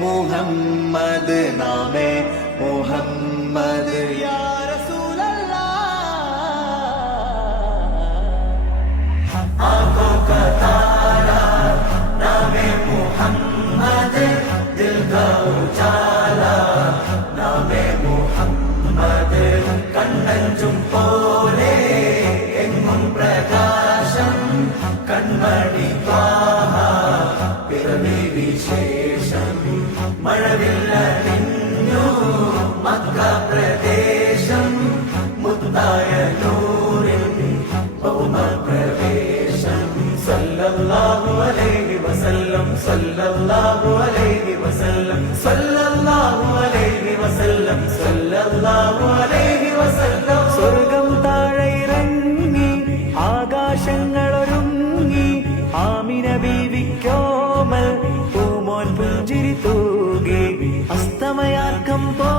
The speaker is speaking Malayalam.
മുഹമ്മദ് നാമേ മുഹമ്മദ് യാ റസൂലല്ലാഹ് ആँखों का तारा नामे मुहम्मद दिल का उजाला नामे मुहम्मद കണ്ണഞ്ചും പോലെ എങ്ങും പ്രകാശം കൺമണി ത്വാഹ പിറവി വിശേഷം മഴവില്ല നിന്നു മക്ക പ്രദേശം മുത്തായ നൂറിൻ ഭൗമ പ്രവേശം സല്ലല്ലാഹു അലൈഹി വസല്ലം സല്ലല്ലാഹു അലൈഹി വസല്ലം സല്ലല്ലാഹു അലൈഹി വസല്ലം സല്ലല്ലാഹു അലൈഹി വസല്ലം സ്വർഗം താഴെ ഇറങ്ങി ആകാശങ്ങളൊരുങ്ങി ആമിന ബീവിക്കോമൽ പൂമോൻ പുഞ്ചിരി തൂകി അസ്തമയാർക്കം പോ